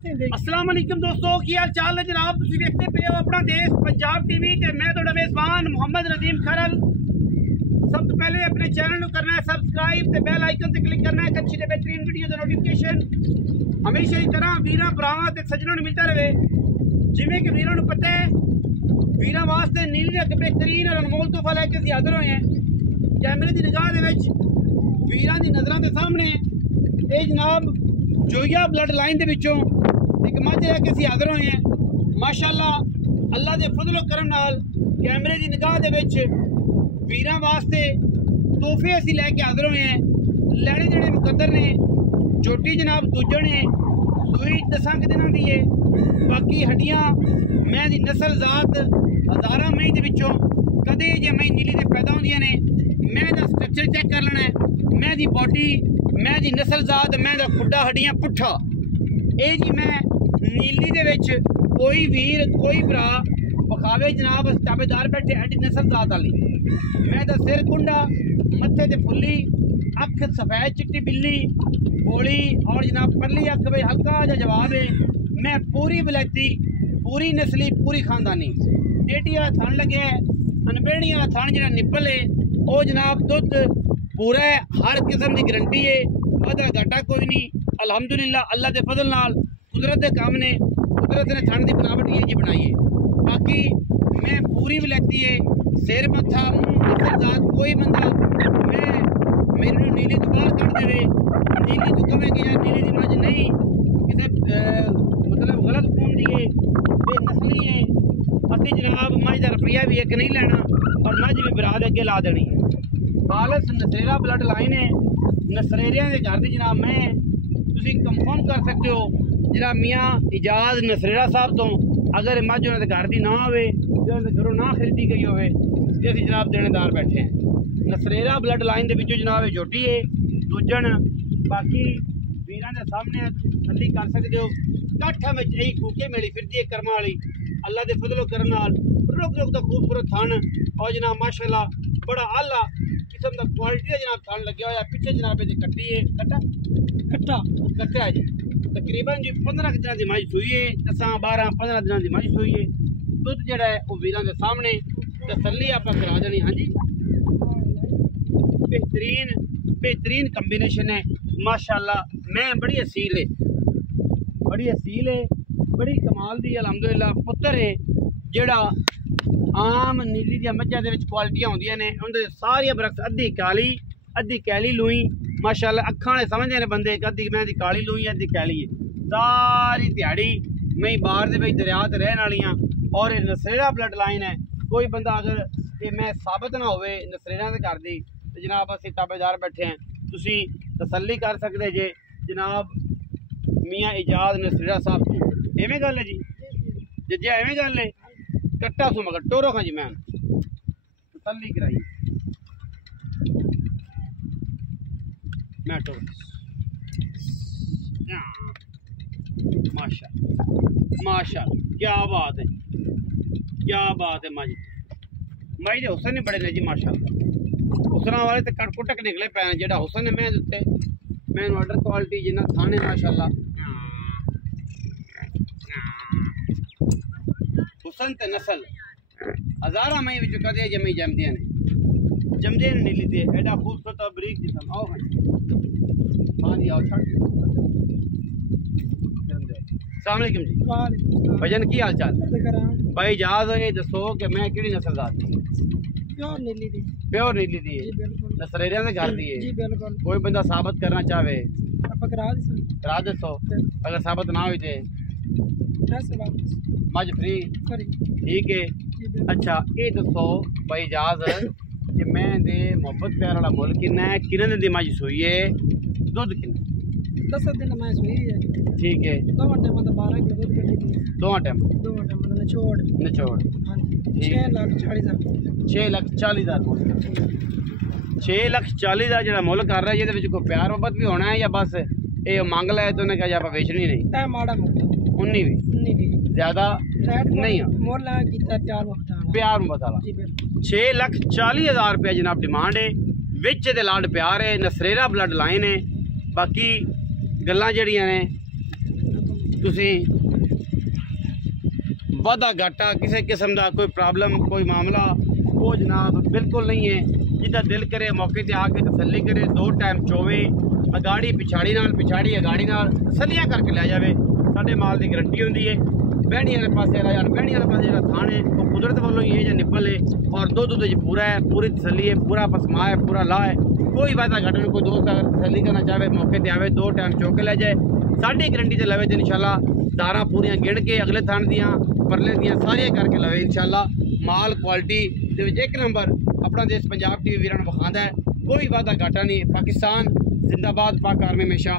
अस्सलाम वालेकुम दोस्तों, की हाल चाल है जनाब। तुम देखते पे हो अपना देश पंजाब टीवी ते मैं थोड़ा मेजबान मोहम्मद नदीम खरल। सब तो पहले अपने चैनल को करना है सब्सक्राइब ते बेल आइकन ते क्लिक करना है अच्छी ते बेहतरीन वीडियो का नोटिफिकेशन हमेशा की तरह वीरा भरावां ते सज्जनों को मिलता रहे। जिमें कि वीरों को पता है वीरा वास्ते नीली एक बेहतरीन और अनमोल तोहफा लैके असीं हाज़र होए हैं। कैमरे की निगाह दे विच वीरां दी नज़रां दे सामने ये जनाब जोइया ब्लड लाइन दे विचों एक मझ लैके असीं हाज़र होए हैं। माशाअल्लाह अल्लाह दे फजलो करम नाल कैमरे की निगाह दे विच वीरां वास्ते तोहफे असीं लैके हाज़र होए हैं। लैने देने मुकद्दर ने। झोटी जनाब दूजण है, सूई 10 दिनां दी है। बाकी हड्डियां मैं दी नस्ल जात हज़ारां मई दे विचों कदे जे मई नीली दे पैदा होंदियां ने। मैं दा स्ट्रक्चर चेक कर लेना है, मैं दी बॉडी, मैं दी नस्ल जात, मैं दा खुड्डा हड्डियां पुट्ठा। ये जी मैं नीली दे विच कोई वीर कोई भरा बखावे जनाब ताबेदार बैठे एडी नस्ल जात वाली। मैं दा सिर कुंडा, मत्थे ते फुल्ली, अख सफेद चिट्टी बिल्ली बोली और जनाब परली अख भाई हल्का जा जवाब है। मैं पूरी वलैती पूरी नस्ली पूरी खानदानी। टेटी वाला थान लगे है, अनबेड़ी वाला थान जो निप्पल है वो जनाब दुध पूरा है, हर किस्म की गारंटी है, वादा घाटा कोई नहीं। अल्हम्दुलिल्लाह अल्लाह के फजल नाल कुदरत के काम ने कुदरत ने थान की बनावट ये जी बनाई है। बाकी मैं पूरी वलैती है, सिर मत्था मुँह कोई बंदा मैं मेरे नीली तो बाहर कट देवे, नीली तो कवे कि यार नीली की मझ नहीं किसी मतलब गलत खून दी है, बेनस्ली है। असी जनाब मझ का रुपया भी एक नहीं लेना और मझ भी बरात अगे ला देनी है। खालस नसरेरा ब्लड लाइन है, नसरेरिया के घर की जनाब मैं तुसी कंफर्म कर सकते हो जनाब मियाँ इजाज नसरेरा साहब तो अगर मझ उन्होंने घर की ना हो घरों ना खरीदी गई हो असी जनाब देनेदार बैठे हैं। नसरेरा ब्लड लाइन के विचों जनाब झोटी है दूजन। बाकी वीरां दे सामने तसल्ली कर सकते हो। काठा में यही कूके मिली फिरती है कर्मा वाली अल्लाह के फजलो करन नाल रुक रुक दा खूबसूरत थान और जनाब माशाअल्लाह बड़ा आला किस्म का क्वालिटी का जनाब थान लगे हुआ। पिछे जनाब ये कट्टी है कट्टा कट्टा है जी तकरीबन जी 15 दिनों की मझ सूई है, 10 12 15 दिनों की मझ सूई है। दुध जड़ा है वो वीरां के सामने तसल्ली आप करा देनी। हाँ जी बेहतरीन बेहतरीन कम्बिनेशन है माशाअल्लाह। मैं बड़ी असील है बड़ी कमाल दी अलहमदुलिल्लाह पुत्र है जेड़ा आम नीली दी मझां दे विच क्वालिटियां होंदियां ने उनदे सारियां बरक्स अद्धी काली अद्धी कैली लूई माशाअल्लाह। अखां वाले समझदे ने बंदे अद्धी मैं दी काली लूई अद्धी कैली है। सारी दिहाड़ी मैं बाहर दे विच दरिया ते रहन वालियां और नसरेरा ब्लड लाइन है। कोई बंदा अगर ये मैं साबित ना होवे नसरेरा दे घर दी तो जनाब असीं ताबेदार बैठे हैं। तुसी तसल्ली कर सकते जे जनाब मियाँ इजाज नसरेरा साहब को। एवें गल है जी जे एवें गल है कट्टा सो मगर टोरो खां जी मैं तसल्ली कराई मैं टोरो माशाअल्लाह माशाअल्लाह क्या बात है माजी माई दे हुसन ही बड़े ने जी माशाअल्लाह। हुसना वाले तो कटकुटक निकले पे जो हुसन है मैं दिते मैं ऑर्डर क्वालिटी जिन्ना थाने माशाअल्लाह हुसन ते नस्ल हज़ारा मई विच कदे जमी जमदियां ने जमदे नीली ते एडा खूबसूरत और बरीक जिस्म। आओ हाँ जी आओ छड़ अस्सलाम वालेकुम जी भजन की हाल चाल भाई इजाज ये दसो कि मैं किहड़ी नस्ल दा प्योर नीली दी है नसरेरिया के घर दी है। कोई बंदा साबित करना चाहे करा दसो अगर साबित ना हुई तो मझ फ्री ठीक है। अच्छा ये दसो भाई इजाज कि मैं दे मोहब्बत प्यार वाला मुल किन्ना है किन्ने दी मझ सूई है दुध किन्ना 10 दिन मैं सूई है ठीक है 2 घंटे मतलब 12 किलो दूध कटी 2 टाइम निचोड़ 6 लाख 40 हज़ार जो मुल कर रहा है ये कोई प्यार मोहब्बत भी होना है या बस ये मंग लै तो उन्हें कहा आप बेचनी नहीं माड़ा उन्नी भी ज्यादा नहीं प्यार मोहब्बत वाला 6 लाख 40 हज़ार रुपया जनाब डिमांड है विच दे लाड प्यार है नसरेरा ब्लड लाइन है। बाकी गल्लां जड़ियां ने ਤੁਸੀਂ वादा घाटा किसी किस्म का कोई प्रॉब्लम कोई मामला वो जनाब बिल्कुल नहीं है। जिदा दिल करे मौके पर आके तसल्ली करे, 2 टाइम चोवे, अगाड़ी पिछाड़ी नाल पिछाड़ी अगाड़ी नाल तसल्लियां करके लै जाए। साडे माल की गारंटी होंदी है। बहनी वाले पास बहनी वाले पास जो थान है वो कुदरत वालों ही है या निपल है, और दुध पूरा है, पूरी तसल्ली है, पूरा पसमा है, पूरा ला है। कोई वादा घाटा नहीं। कोई दोस्त अगर तसल्ली करना चाहे मौके पर आवे, 2 टाइम चो के लै जाए। साडी गारंटी से लवे तो इंशाल्लाह दारा पूरियां गिण के अगले थान दियां परले दियां सारियां करके लवे इंशाल्लाह। माल क्वालिटी दे विच 1 नंबर अपना देश पंजाब टीवी वीरां नूं विखांदा है। कोई वादा घाटा नहीं। पाकिस्तान जिंदाबाद, पाक आर्मी हमेशा